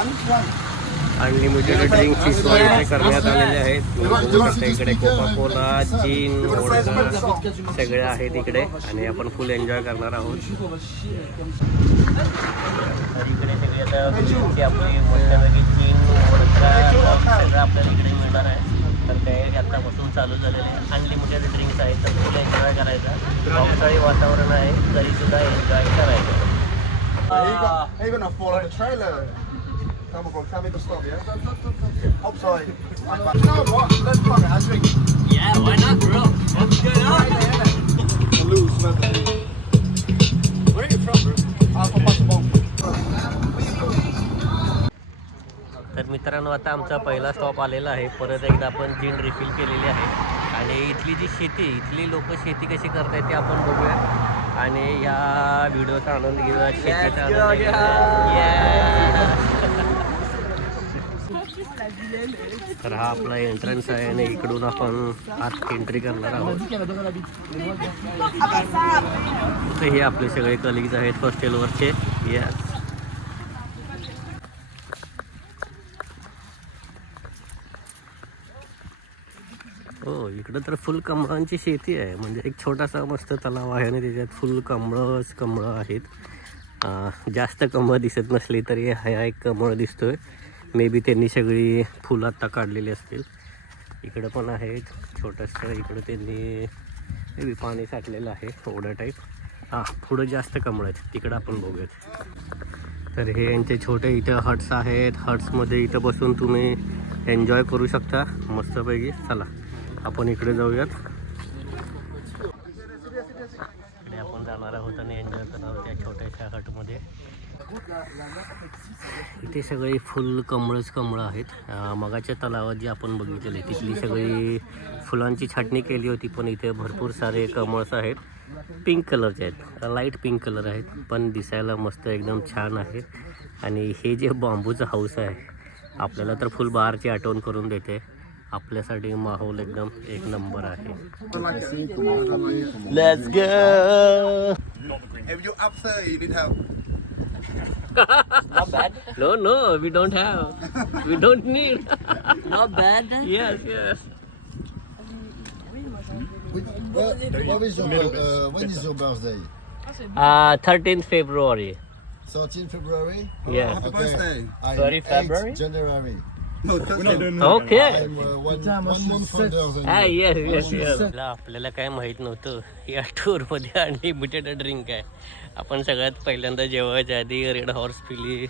Unlimited ड्रिंकची सोय इथे करण्यात आलेली आहे. बघू शकता इकडे कोका कोला, जिन, वॉडका सगळे आहेत इकडे आणि आपण फुल एन्जॉय करणार आहोत. तर इकडे सगळे आता ड्रिंकची आपली मोठ्यापैकी जिन, वॉडका सगळं आपल्याला इकडे मिळणार आहे. तर तयारी आत्तापासून चालू झालेली आहे. अनलिमिटेड ड्रिंक्स आहेत तर फुल एन्जॉय करायचा. पावसाळी वातावरण आहे तरीसुद्धा एन्जॉय करायचं. Come on, tell me to stop, yeah? Upside. You know what? Let's fuck it, I drink. Yeah, why not, bro? What's going on? Loose, man. Where are you from, bro? I'm from Basketball. तर मित्रांनो आता आमचा पहिला stop आलेला आहे. परत एकदा आपण जिन रिफिल केलेली आहे आणि इथली जी शेती, इथली लोक शेती कशी करतायत ते आपण बघूया आणि या व्हिडिओचा आनंद घेऊया, शेतीचा आनंद घेऊया. तर हा आपला एंट्रन्स आहे आणि इकडून आपण आत एंट्री करणार आहोत. तर हे आपले सगळे कलिग्ज आहेत हॉस्टेलवरचे. यस, हो इकडं तर फुल कमळांची शेती आहे. म्हणजे एक छोटासा मस्त तलाव आहे आणि त्याच्यात फुल कमळं आहेत. जास्त कमळं दिसत नसली तरी हा एक कमळ दिसतोय. मे बी त्यांनी सगळी फुलं आत्ता काढलेली असतील. इकडं पण आहेत छोटंसं, इकडं त्यांनी मे बी पाणी साठलेलं आहे ओढा टाईप. पुढं जास्त कमळ आहेत, तिकडं आपण बघूयात. तर हे यांचे छोटे इथं हट्स आहेत. हट्समध्ये इथं बसून तुम्ही एन्जॉय करू शकता मस्तपैकी. चला आपण इकडे जाऊयात. इकडे आपण जाणार आहोत आणि एन्जॉय करणार आहोत त्या छोट्याशा हटमध्ये. इथे सगळी फुल कमळं आहेत. मगाच्या तलावात जी आपण बघितलेली तिथली सगळी फुलांची छाटणी केली होती, पण इथे भरपूर सारे कमळस आहेत. पिंक कलरचे आहेत, लाईट पिंक कलर आहेत, पण दिसायला मस्त एकदम छान आहेत. आणि हे जे बांबूचं हाऊस आहे आपल्याला तर फुल बहारची आठवण करून देते. आपल्यासाठी माहोल एकदम एक नंबर आहे. Let's go. If you're up 30, you need help. Not bad. No, we don't have. We don't need. Not bad. Yes. When is your birthday? 13th February. 13th February? Yeah. Happy birthday. I'm Sorry, 8th February? January. No, we're not doing Okay. I'm one month older than you. Yes. आपल्याला काय माहित नव्हतं या टूरमध्ये unlimited drink आहे. आपण सगळ्यात पहिल्यांदा जेवायच्या आधी रेड हॉर्स पिली,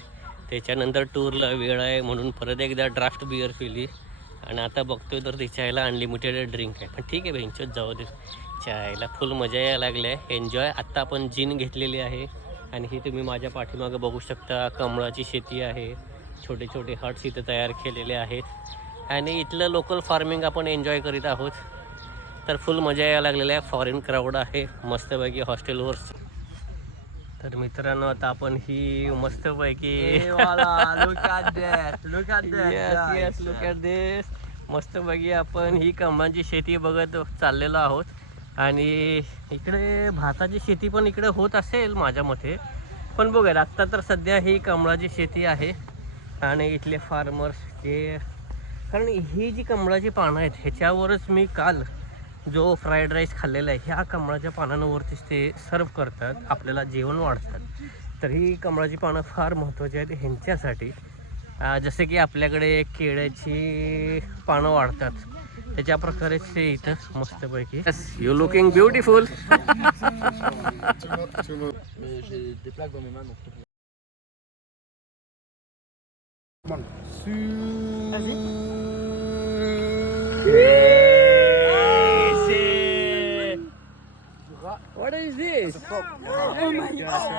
त्याच्यानंतर टूरला वेळ आहे म्हणून परत एकदा ड्राफ्ट बिअर पिली आणि आता बघतोय तर तिच्याला अनलिमिटेड ड्रिंक आहे. पण ठीक आहे बेंचच जाऊ दे, चायला फुल मजा यायला लागली आहे. एन्जॉय. आत्ता आपण जिन घेतलेली आहे आणि ही तुम्ही माझ्या पाठीमागं बघू शकता. कमळाची शेती आहे, छोटे छोटे हट्स इथं तयार केलेले आहेत आणि इथलं लोकल फार्मिंग आपण एन्जॉय करीत आहोत. तर फुल मजा यायला लागलेली आहे. फॉरेन क्राऊड आहे मस्तपैकी हॉस्टेलवर. तर मित्रांनो आता आपण ही मस्तपैकी look at this मस्तपैकी आपण ही कमळांची शेती बघत चाललेलो आहोत. आणि इकडे भाताची शेती पण इकडे होत असेल माझ्या मते, पण बघूया. आत्ता तर सध्या ही कमळाची शेती आहे आणि इथले फार्मर्स जे, कारण ही जी कमळाची पानं आहेत ह्याच्यावरच मी काल जो फ्राईड राईस खाल्लेला आहे, ह्या कमळाच्या पानांवरतीच ते सर्व करतात, आपल्याला जेवण वाढतात. तर ही कमळाची पानं फार महत्त्वाची आहेत ह्यांच्यासाठी. जसे की आपल्याकडे केळ्याची पानं वाढतात त्याच्या प्रकारेच ते इथं मस्तपैकी. You looking beautiful. What is this? Oh my God.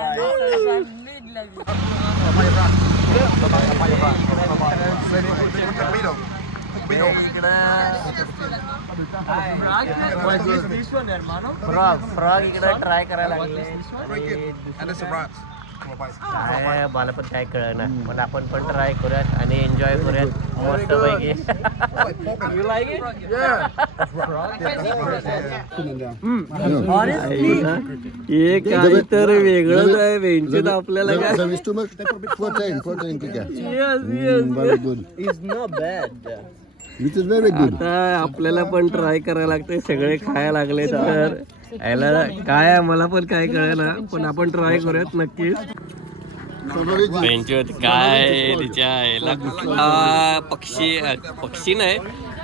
Frog इकडे ट्राय करायला लागले. And it's a rat. काय मला पण काय कळना, पण आपण पण ट्राय करूयात आणि एन्जॉय करूयात मस्त पैकी. You like it? हे काय तर वेगळंच आहे वेंचून आपल्याला काय. There is too much protein picker. Yes, yes. Very good. It's not bad. It is very good. आता आपल्याला पण ट्राय करायला लागते, सगळे खायला लागले तर याला काय आहे मला पण काय कळेना, पण आपण ट्राय करूयात नक्कीच. बेंचवर काय तिच्या याला कुठला पक्षी नाही,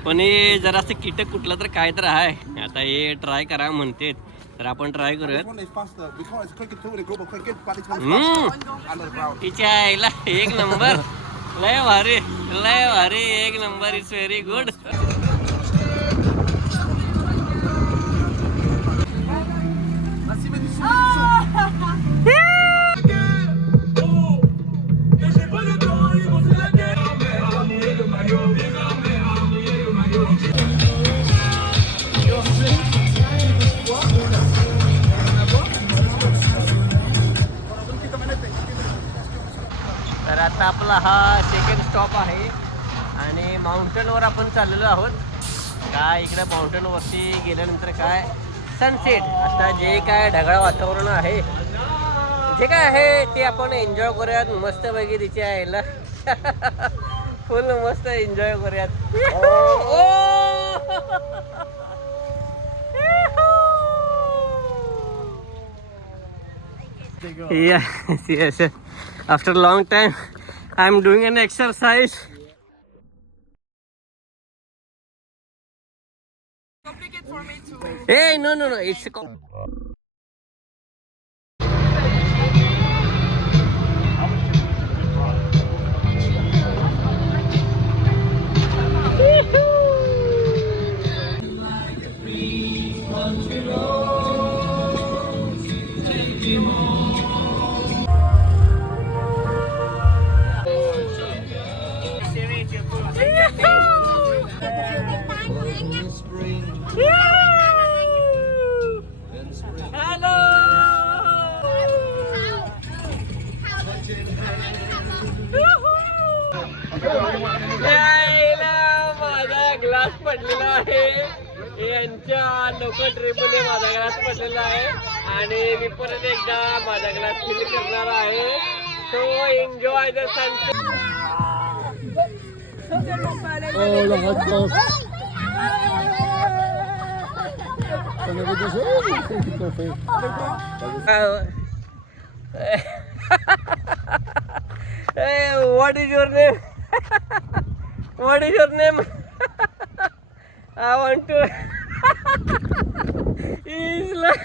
पण हे जरा असं कीटक कुठला तर काय तर आहे. आता हे ट्राय करा म्हणते तर आपण ट्राय करूयात. तिच्या आईला एक नंबर, लय भारी लय भारी, एक नंबर. It's very good. तर आता आपला हा सेकंड स्टॉप आहे आणि माउंटनवर आपण चाललेलो आहोत. काय इकडे माउंटनवरती गेल्यानंतर काय सनसेट, आता जे काय ढगाळ वातावरण आहे जे काय आहे ते आपण एन्जॉय करूयात मस्त पैकी. तिच्या यायला फुल मस्त एन्जॉय करूयात. Yes, yes. After a long time, I'm doing an exercise. Hey, no, it's माझा ग्लास पडलेला आहे. यांच्या लोकल ट्रिपने माझा ग्लास पडलेला आहे आणि मी परत एकदा माझा ग्लास फिल करणार आहे. So enjoy the sunset. Oh, la raconte. On avait déjà qu'est-ce qu'on fait? Hey, what is your name? What is your name? I want to. He's like